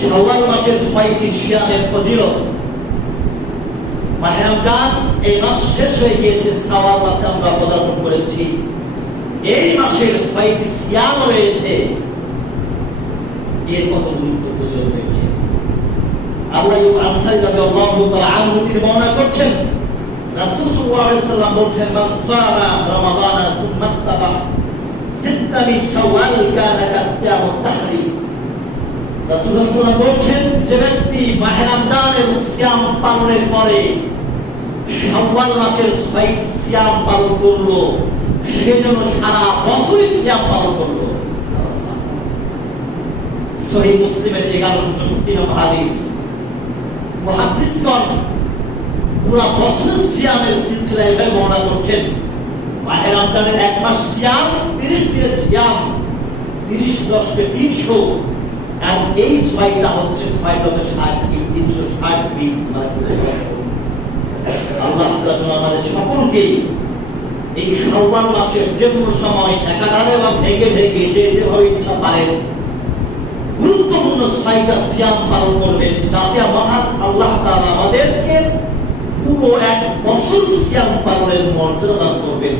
শাওয়াল মাসের 6টি সিয়ামের ফজিলত। মাহে রমজান এই মাস শেষ হয়ে গিয়েছে, শাওয়াল মাসে আমরা পদার্পণ করেছি। এই মাসের 6টি সিয়াম রয়েছে, এর কত গুরুত্ব ফজিলত রয়েছে। আবু আইয়ুব আনসারী রাদিয়াল্লাহু তাআলা আনহু তিনি বর্ণনা করছেন, রাসূল সাল্লাল্লাহু আলাইহি ওয়াসাল্লাম বলেছেন, মান সামা রমাদানা সুম্মা তাবা সিত্তা মিন শাওয়াল কানা কাসিয়ামুত তাহরীম। রাসূল সাল্লাল্লাহু আলাইহি ওয়াসাল্লাম বলেছেন, যে ব্যক্তি মাহে রমজানের সিয়াম পালনের পরে শাওয়াল মাসের 6টি সিয়াম পালন করলো, সে যেন সারা বছরই সিয়াম পালন করলো। সহিহ মুসলিমের 1164 নম্বর হাদিস। মুহাদ্দিসগণ পুরা বছর সিয়ামের সিলসিলা এভাবে বর্ণনা করছেন, মাহে রমজানের এক মাস সিয়াম, 30 দিনের সিয়াম, 30 10 300, আর এই 6টা হচ্ছে 6 10 60 দিন, 360 দিন। আল্লাহ তাআলা আমাদের সকলকে এই শাওয়াল মাসের যে কোনো সময় একাধারে বা ভেঙে ভেঙে যেভাবে ইচ্ছা পারেন গুরুত্বপূর্ণ 6টা সিয়াম পালন করবেন, যাতে মহান আল্লাহ তাআলা আমাদেরকে পুরো এক বছর সিয়াম পালনের মর্যাদা দান করবেন।